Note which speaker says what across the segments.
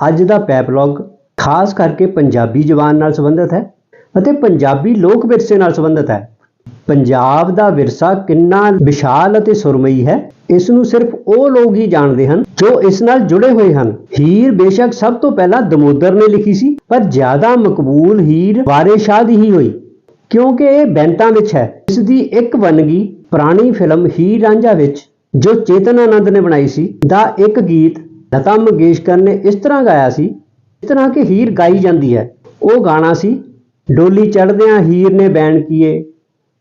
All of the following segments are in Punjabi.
Speaker 1: ਅੱਜ ਦਾ ਪੈਪਲੌਗ ਖਾਸ ਕਰਕੇ ਪੰਜਾਬੀ ਜ਼ੁਬਾਨ ਨਾਲ ਸੰਬੰਧਿਤ ਹੈ ਅਤੇ ਪੰਜਾਬੀ ਲੋਕ ਵਿਰਸੇ ਨਾਲ ਸੰਬੰਧਿਤ ਹੈ। ਪੰਜਾਬ ਦਾ ਵਿਰਸਾ ਕਿੰਨਾ ਵਿਸ਼ਾਲ ਅਤੇ ਸੁਰਮਈ ਹੈ, ਇਸ ਨੂੰ ਸਿਰਫ ਉਹ ਲੋਕ ਹੀ ਜਾਣਦੇ ਹਨ ਜੋ ਇਸ ਨਾਲ ਜੁੜੇ ਹੋਏ ਹਨ। ਹੀਰ ਬੇਸ਼ੱਕ ਸਭ ਤੋਂ ਪਹਿਲਾਂ ਦਮੋਦਰ ਨੇ ਲਿਖੀ ਸੀ, ਪਰ ਜ਼ਿਆਦਾ ਮਕਬੂਲ ਹੀਰ ਵਾਰੇ ਸ਼ਾਹ ਦੀ ਹੀ ਹੋਈ, ਕਿਉਂਕਿ ਇਹ ਬੈਂਤਾਂ ਵਿੱਚ ਹੈ। ਇਸ ਦੀ ਇੱਕ ਵੰਨਗੀ ਪੁਰਾਣੀ ਫਿਲਮ ਹੀਰ ਰਾਂਝਾ ਵਿੱਚ, ਜੋ ਚੇਤਨ ਆਨੰਦ ਨੇ ਬਣਾਈ ਸੀ, ਦਾ ਇੱਕ ਗੀਤ ਲਤਾ ਮੰਗੇਸ਼ਕਰ ਨੇ ਇਸ ਤਰ੍ਹਾਂ ਗਾਇਆ ਸੀ ਇਸ ਤਰ੍ਹਾਂ ਕਿ ਹੀਰ ਗਾਈ ਜਾਂਦੀ ਹੈ। ਉਹ ਗਾਣਾ ਸੀ, ਡੋਲੀ ਚੜਦਿਆਂ ਹੀਰ ਨੇ ਬੈਣ ਕੀਏ,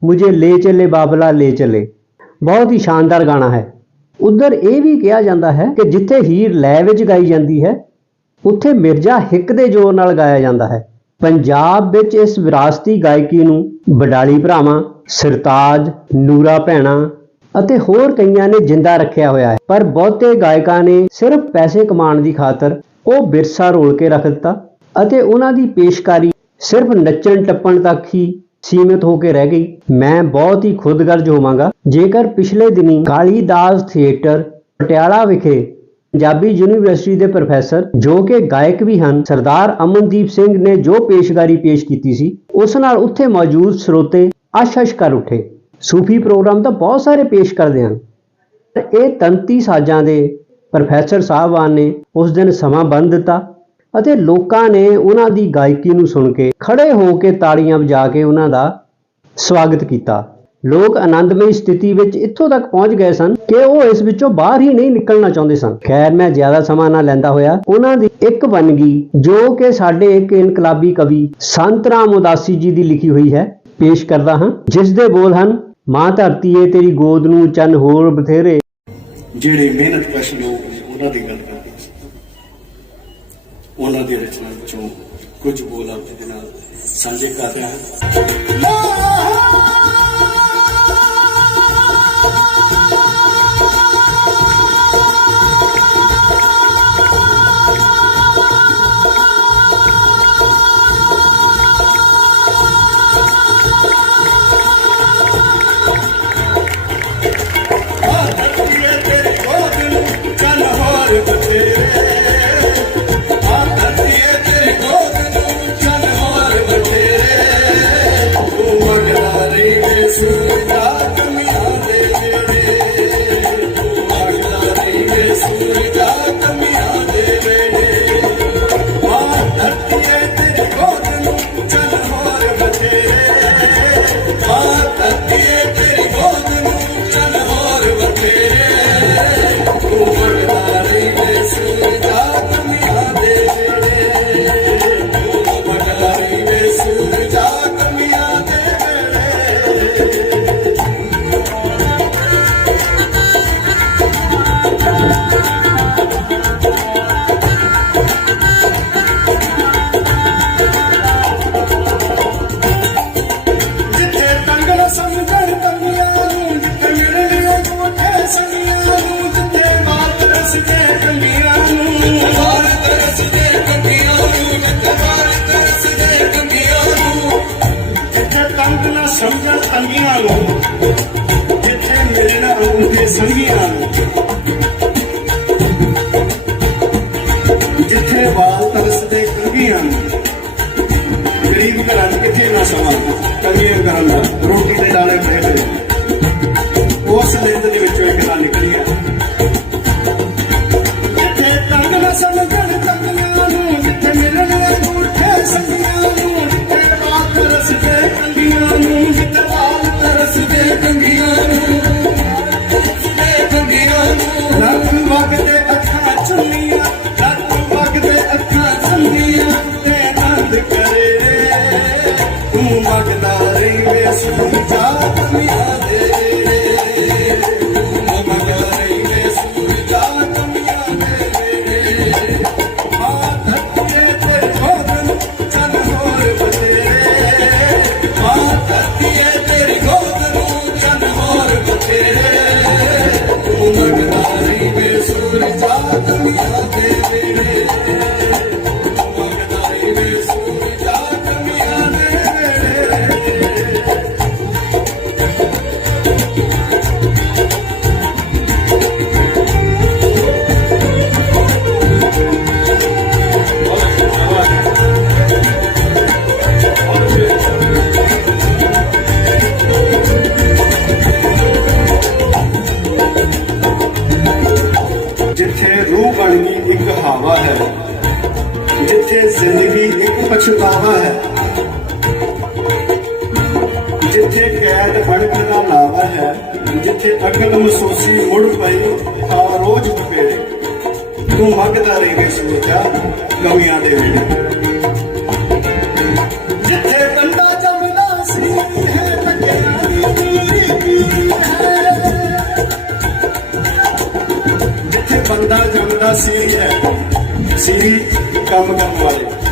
Speaker 1: ਮੁਝੇ ਲੈ ਚੱਲੇ ਬਾਬਲਾ, ਲੈ ਚੱਲੇ। ਬਹੁਤ ਹੀ ਸ਼ਾਨਦਾਰ ਗਾਣਾ ਹੈ। ਉਧਰ ਇਹ ਵੀ ਕਿਹਾ ਜਾਂਦਾ ਹੈ ਕਿ ਜਿੱਥੇ ਹੀਰ ਲੈ ਵਿੱਚ ਗਾਈ ਜਾਂਦੀ ਹੈ, ਉੱਥੇ ਮਿਰਜ਼ਾ ਹਿੱਕ ਦੇ ਜ਼ੋਰ ਨਾਲ ਗਾਇਆ ਜਾਂਦਾ ਹੈ। ਪੰਜਾਬ ਵਿੱਚ ਇਸ ਵਿਰਾਸਤੀ ਗਾਇਕੀ ਨੂੰ ਬਡਾਲੀ ਭਰਾਵਾਂ ਸਰਤਾਜ ਨੂਰਾ ਭੈਣਾ ਅਤੇ ਹੋਰ ਕਈਆਂ ਨੇ ਜਿੰਦਾ ਰੱਖਿਆ ਹੋਇਆ ਹੈ। ਪਰ ਬਹੁਤੇ ਗਾਇਕਾਂ ਨੇ ਸਿਰਫ ਪੈਸੇ ਕਮਾਉਣ ਦੀ ਖਾਤਰ ਉਹ ਵਿਰਸਾ ਰੋਲ ਕੇ ਰੱਖ ਦਿੱਤਾ ਅਤੇ ਉਹਨਾਂ ਦੀ ਪੇਸ਼ਕਾਰੀ ਸਿਰਫ ਨੱਚਣ ਟੱਪਣ ਤੱਕ ਹੀ ਸੀਮਿਤ ਹੋ ਕੇ ਰਹਿ ਗਈ। ਮੈਂ ਬਹੁਤ ਹੀ ਖੁਦਗਰਜ ਹੋਵਾਂਗਾ। ਜੇਕਰ ਪਿਛਲੇ ਦਿਨੀ ਕਾਲੀਦਾਸ ਥੀਏਟਰ, ਪਟਿਆਲਾ ਵਿਖੇ ਪੰਜਾਬੀ ਯੂਨੀਵਰਸਿਟੀ ਦੇ ਪ੍ਰੋਫੈਸਰ ਜੋ ਕਿ ਗਾਇਕ ਵੀ ਹਨ, ਸਰਦਾਰ ਅਮਨਦੀਪ ਸਿੰਘ ਨੇ ਜੋ ਪੇਸ਼ਕਾਰੀ ਪੇਸ਼ ਕੀਤੀ ਸੀ, ਉਸ ਨਾਲ ਉੱਥੇ ਮੌਜੂਦ ਸਰੋਤੇ ਅਸ਼-ਅਸ਼ ਕਰ ਉੱਠੇ। ਸੂਫੀ ਪ੍ਰੋਗਰਾਮ ਤਾਂ ਬਹੁਤ ਸਾਰੇ ਪੇਸ਼ ਕਰਦੇ ਹਨ। ਤੇ ਇਹ ਤੰਤੀ ਸਾਜ਼ਾਂ ਦੇ ਪ੍ਰੋਫੈਸਰ ਸਾਹਿਬਾਨ ਨੇ ਉਸ ਦਿਨ ਸਮਾਂ ਬੰਦ ਦਿੱਤਾ ਅਤੇ ਲੋਕਾਂ ਨੇ ਉਹਨਾਂ ਦੀ ਗਾਇਕੀ ਨੂੰ ਸੁਣ ਕੇ ਖੜੇ ਹੋ ਕੇ ਤਾੜੀਆਂ ਵਜਾ ਕੇ ਉਹਨਾਂ ਦਾ ਸਵਾਗਤ ਕੀਤਾ। ਲੋਕ ਆਨੰਦਮਈ ਸਥਿਤੀ ਵਿੱਚ ਇੱਥੋਂ ਤੱਕ ਪਹੁੰਚ ਗਏ ਸਨ ਕਿ ਉਹ ਇਸ ਵਿੱਚੋਂ ਬਾਹਰ ਹੀ ਨਹੀਂ ਨਿਕਲਣਾ ਚਾਹੁੰਦੇ ਸਨ। ਖੈਰ, ਮੈਂ ਜ਼ਿਆਦਾ ਸਮਾਂ ਨਾ ਲੈਂਦਾ ਹੋਇਆ। ਉਹਨਾਂ ਦੀ ਇੱਕ ਵਨਗੀ, ਜੋ ਕਿ ਸਾਡੇ ਇੱਕ ਇਨਕਲਾਬੀ ਕਵੀ ਸੰਤ ਰਾਮ ਉਦਾਸੀ ਜੀ ਦੀ ਲਿਖੀ ਹੋਈ ਹੈ, ਪੇਸ਼ ਕਰਦਾ ਹਾਂ, ਜਿਸ ਦੇ ਬੋਲ ਹਨ ਮਾਂ ਧਰਤੀ ਏ, ਤੇਰੀ ਗੋਦ ਨੂੰ ਚੰਨ ਹੋਰ ਬਥੇਰੇ।
Speaker 2: ਜਿਹੜੇ ਮਿਹਨਤ ਕਸ਼ ਲੋਕ ਨੇ ਉਹਨਾਂ ਦੀ ਗੱਲ ਕਰਦੇ ਸੀ। ਉਹਨਾਂ ਦੀ ਰਚਨਾ ਵਿੱਚੋਂ ਕੁਝ ਬੋਲ ਆਪ ਨਾਲ ਸਾਂਝੇ ਕਰ ਰਿਹਾ ਹਾਂ। ਸੰਗੀਆਂ ਨੂੰ ਜਿੱਥੇ ਵਾਲ ਤਰਸਦੇ ਕੰਗੀਆਂ ਨੂੰ ਗਰੀਬ ਘਰਾਂ 'ਚ ਕਿੱਥੇ ਨਾ ਸਮਾਂ? ਕਮੀਆਂ ਕਰਨ ਦਾ। ਦਿਖਾਵਾ ਹੈ ਜਿੱਥੇ ਜ਼ਿੰਦਗੀ ਇੱਕ ਪਛਤਾਵਾ ਹੈ ਜਿੱਥੇ ਕੈਦ ਫੜਕ ਦਾ ਲਾਵਾ ਹੈ ਜਿੱਥੇ ਅਕਲ ਮਸੂਸੀ ਮੁੜ ਪਈ ਆ ਰੋਜ਼ ਪਪੇੜੇ ਤੂੰ ਮੰਗਦਾ ਰਹੇ ਸੋਚਾ ਕਮੀਆਂ ਦੇ ਵੇਲੇ ਜਿੱਥੇ ਕੰਡਾ ਜਿੱਥੇ ਬੰਦਾ ਜੰਮਦਾ ਸੀ ਹੈ ਸੀ ਕੰਮ ਕਰਨ ਵਾਲੇ।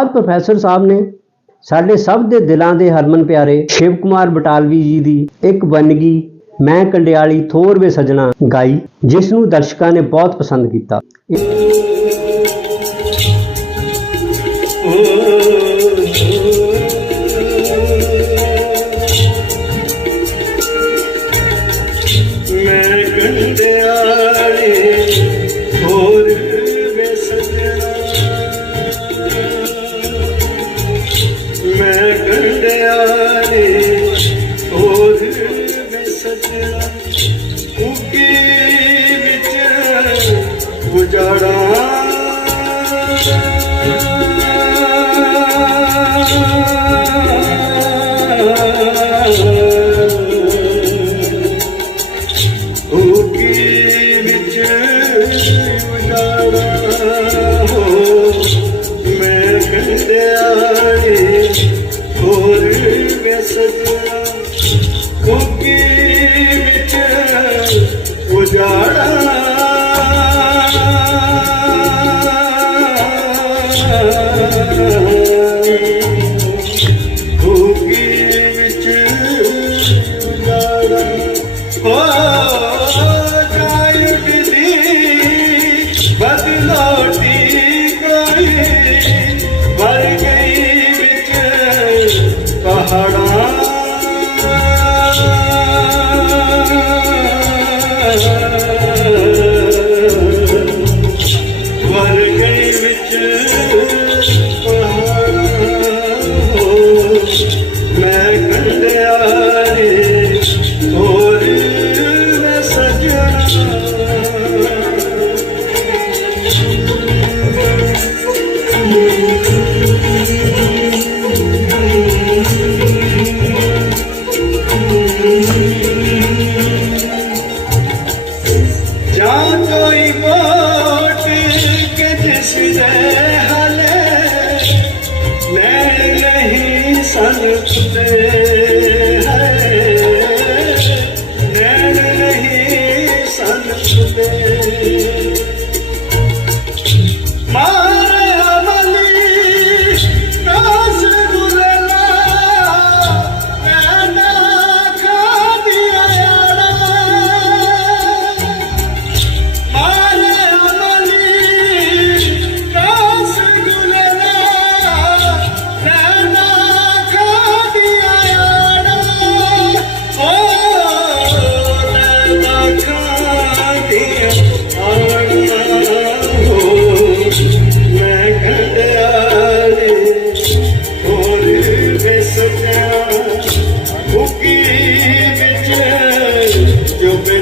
Speaker 2: ਉਸਤਾਦ ਪ੍ਰੋਫੈਸਰ ਸਾਹਿਬ ਨੇ ਸਾਡੇ ਸਭ ਦੇ ਦਿਲਾਂ ਦੇ ਹਰਮਨ ਪਿਆਰੇ ਸ਼ਿਵ ਕੁਮਾਰ ਬਟਾਲਵੀ ਜੀ ਦੀ ਇੱਕ ਬਨਗੀ ਮੈਂ ਕੰਡਿਆਲੀ ਥੋਰ ਵੇ ਸਜਣਾ ਗਾਈ, ਜਿਸ ਨੂੰ ਦਰਸ਼ਕਾਂ ਨੇ ਬਹੁਤ ਪਸੰਦ ਕੀਤਾ। you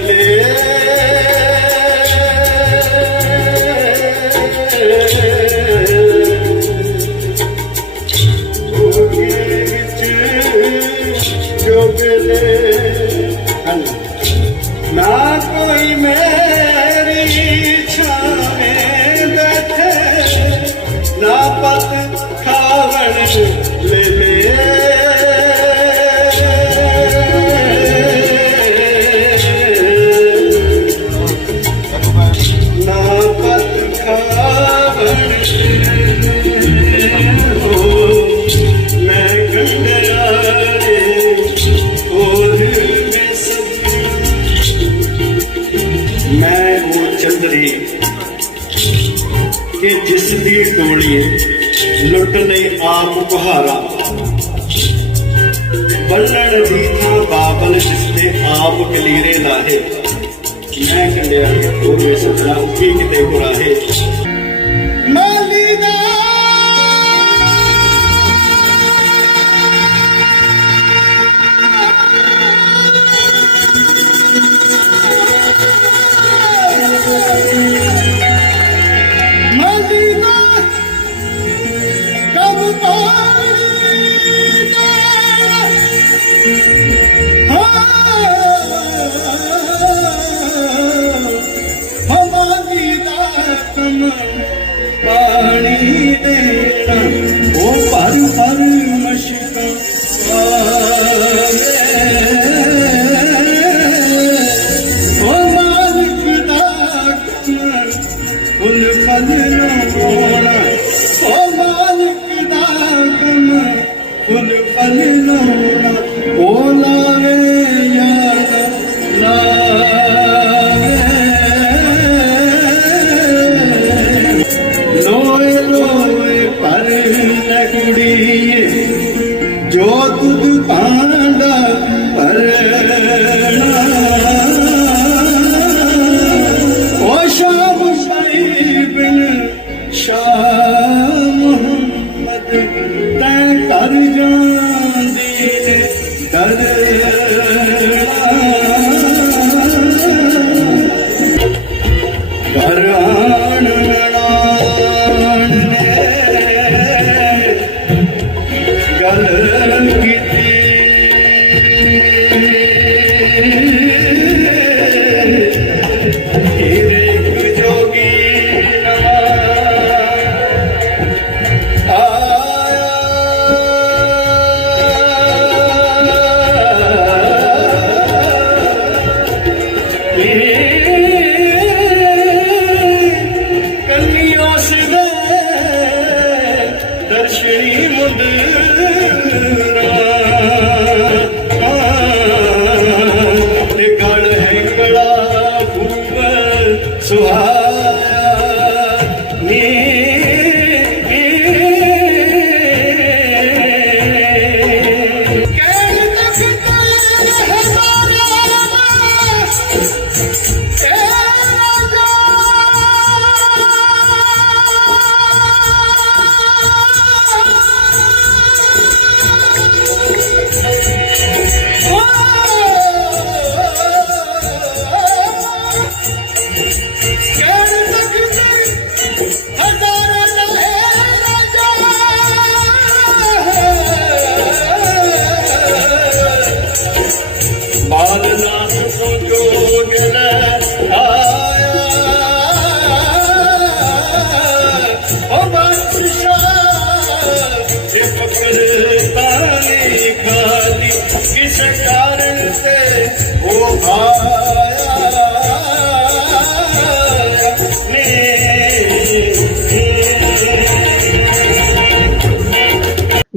Speaker 2: Podia entrar o pique decorar redes.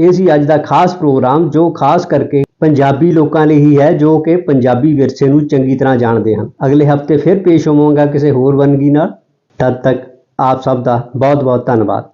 Speaker 1: ਇਹ ਸੀ ਅੱਜ ਦਾ ਖਾਸ ਪ੍ਰੋਗਰਾਮ, ਜੋ ਖਾਸ ਕਰਕੇ ਪੰਜਾਬੀ ਲੋਕਾਂ ਲਈ ਹੀ ਹੈ, ਜੋ ਕਿ ਪੰਜਾਬੀ ਵਿਰਸੇ ਨੂੰ ਚੰਗੀ ਤਰ੍ਹਾਂ ਜਾਣਦੇ ਹਨ। ਅਗਲੇ ਹਫ਼ਤੇ ਫਿਰ ਪੇਸ਼ ਹੋਵਾਂਗਾ ਕਿਸੇ ਹੋਰ ਵੰਨਗੀ ਨਾਲ। ਤਦ ਤੱਕ ਆਪ ਸਭ ਦਾ ਬਹੁਤ ਬਹੁਤ ਧੰਨਵਾਦ।